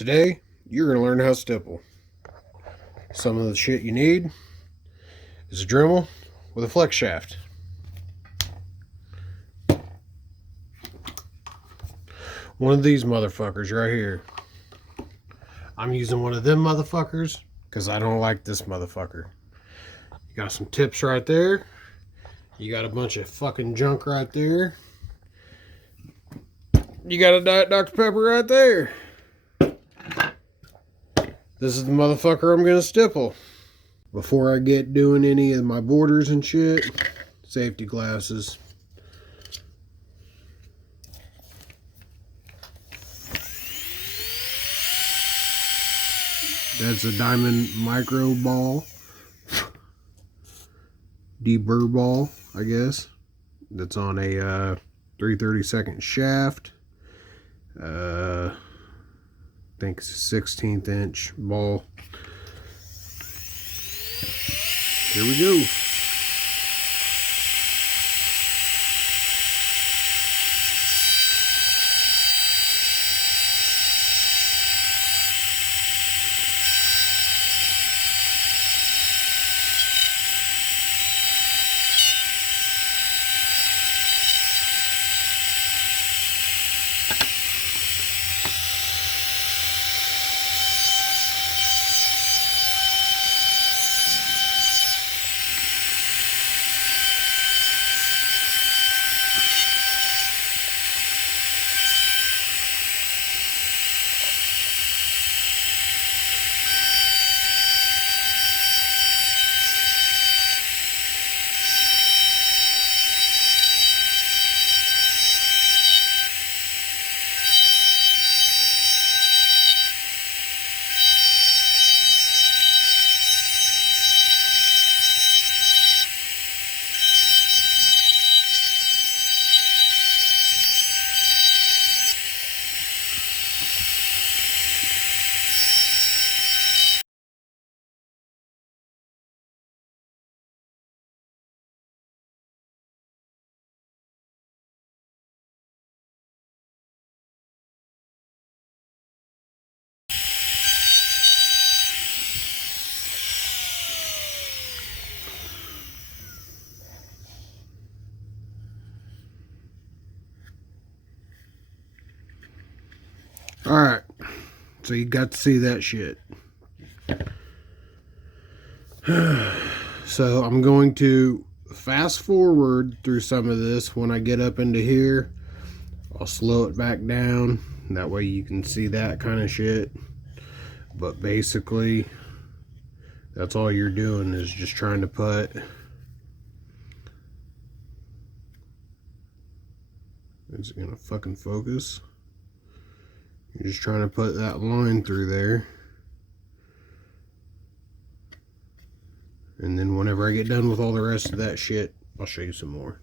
Today, you're going to learn how to stipple. Some of the shit you need is a Dremel with a flex shaft. One of these motherfuckers right here. I'm using one of them motherfuckers because I don't like this motherfucker. You got some tips right there. You got a bunch of fucking junk right there. You got a Diet Dr. Pepper right there. This is the motherfucker I'm gonna stipple. Before I get doing any of my borders and shit, safety glasses. That's a diamond micro ball. Deburring ball, I guess. That's on a 3/32 shaft. I think it's a 16th inch ball. Here we go. Alright, so you got to see that shit. So I'm going to fast forward through some of this. When I get up into here, I'll slow it back down. That way you can see that kind of shit. But basically, that's all you're doing is just trying to put. Is it gonna fucking focus? You're just trying to put that line through there. And then whenever I get done with all the rest of that shit, I'll show you some more.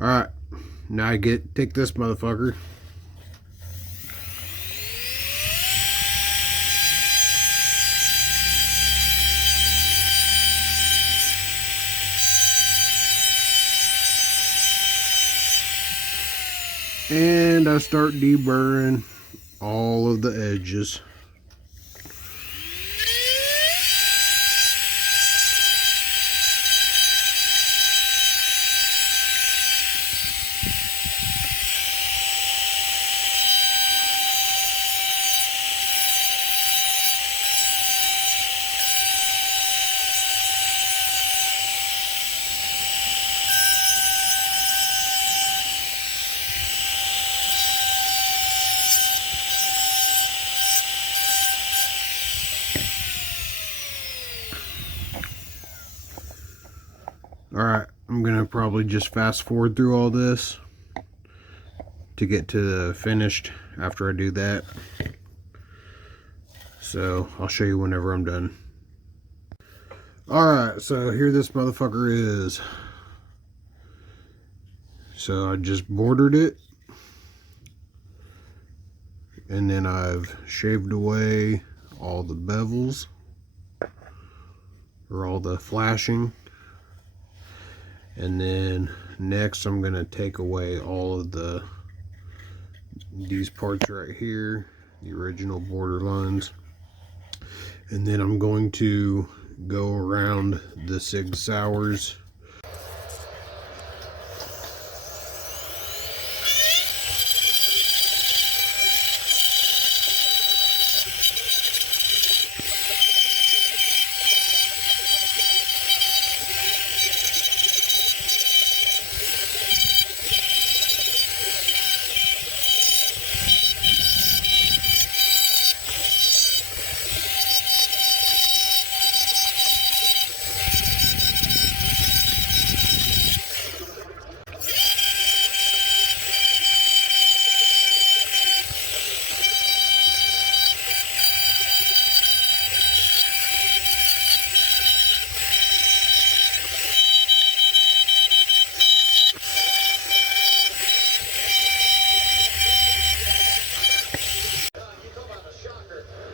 Alright, now I take this motherfucker. And I start deburring all of the edges. Alright, I'm gonna probably just fast forward through all this to get to the finished after I do that. So I'll show you whenever I'm done. Alright, so here this motherfucker is. So I just bordered it, and then I've shaved away all the bevels, or all the flashing. And then next I'm gonna take away all of these parts right here, the original border lines. And then I'm going to go around the Sig Sauers.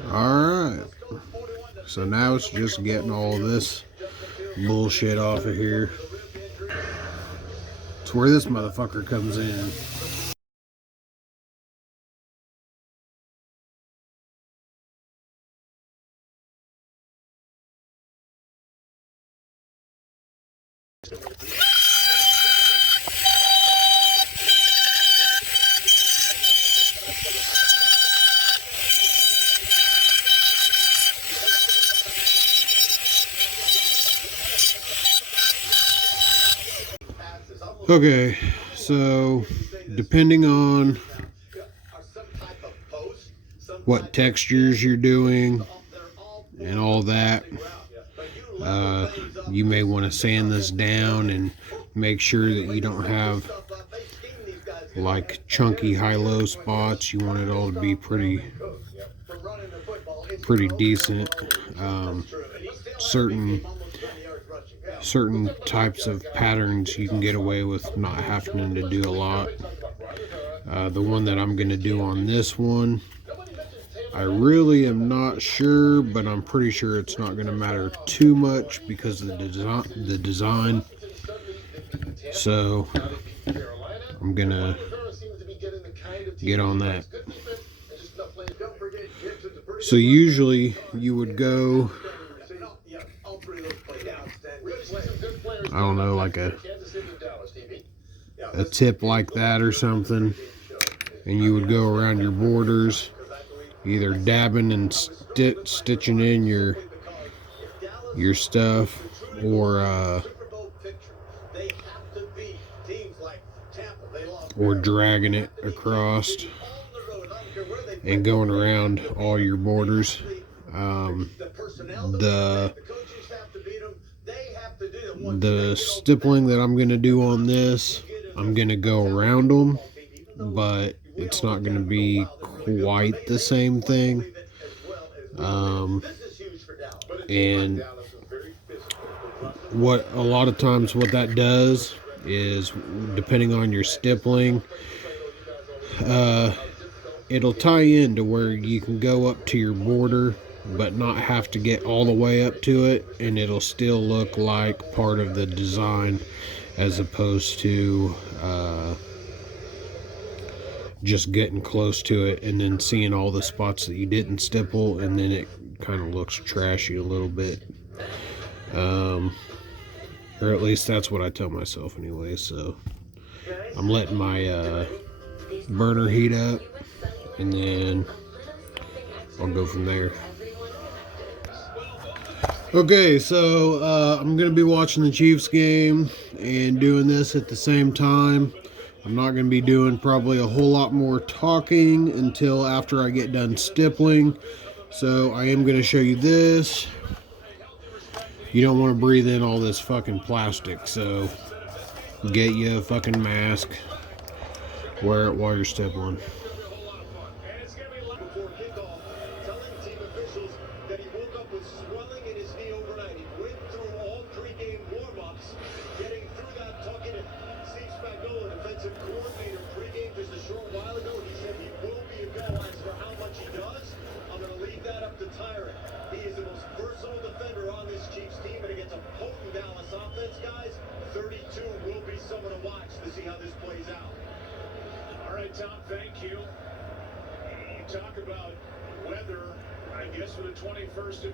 Alright, so now it's just getting all this bullshit off of here. It's where this motherfucker comes in. Okay, so depending on what textures you're doing and all that, you may want to sand this down and make sure that you don't have like chunky high-low spots. You want it all to be pretty decent. Certain types of patterns you can get away with not having to do a lot. The one that I'm going to do on this one, I really am not sure, but I'm pretty sure it's not going to matter too much because of the design. So I'm going to get on that. So usually you would go, I don't know, like a tip like that or something, and you would go around your borders, either dabbing and stitching in your stuff, or dragging it across and going around all your borders. The stippling that I'm going to do on this, I'm going to go around them, but it's not going to be quite the same thing. And what a lot of times what that does is, depending on your stippling, it'll tie in to where you can go up to your border but not have to get all the way up to it, and it'll still look like part of the design as opposed to just getting close to it and then seeing all the spots that you didn't stipple, and then it kind of looks trashy a little bit. Or at least that's what I tell myself anyway. So I'm letting my burner heat up, and then I'll go from there. Okay, so I'm going to be watching the Chiefs game and doing this at the same time. I'm not going to be doing probably a whole lot more talking until after I get done stippling. So I am going to show you this. You don't want to breathe in all this fucking plastic, so get you a fucking mask. Wear it while you're stippling. Tom, thank you. You talk about weather, I guess, for the 21st.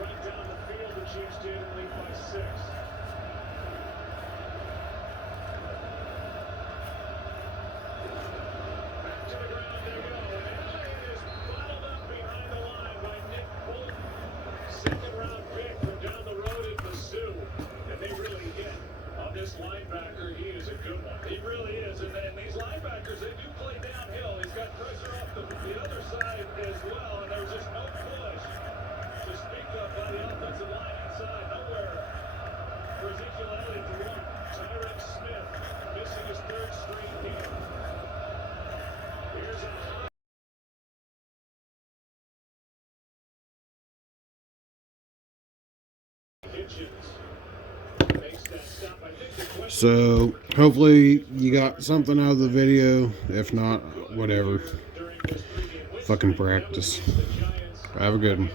Right down the field, the Chiefs did and lead by 6. Back to the ground they go. And it is bottled up behind the line by Nick Bolton. Second round pick from down the road in Mizzou. And they really hit on this linebacker. He is a good one. He really is. And then these linebackers, they do play downhill. He's got pressure off the other side as well. And there's just no push to speak of by the offensive line inside. Nowhere for Ezekiel Elliott to run. Tyreek Smith missing his third straight game. Here's a Hitchens. Makes that stop. I think the question. So hopefully you got something out of the video. If not, whatever. Fucking practice. Have a good one.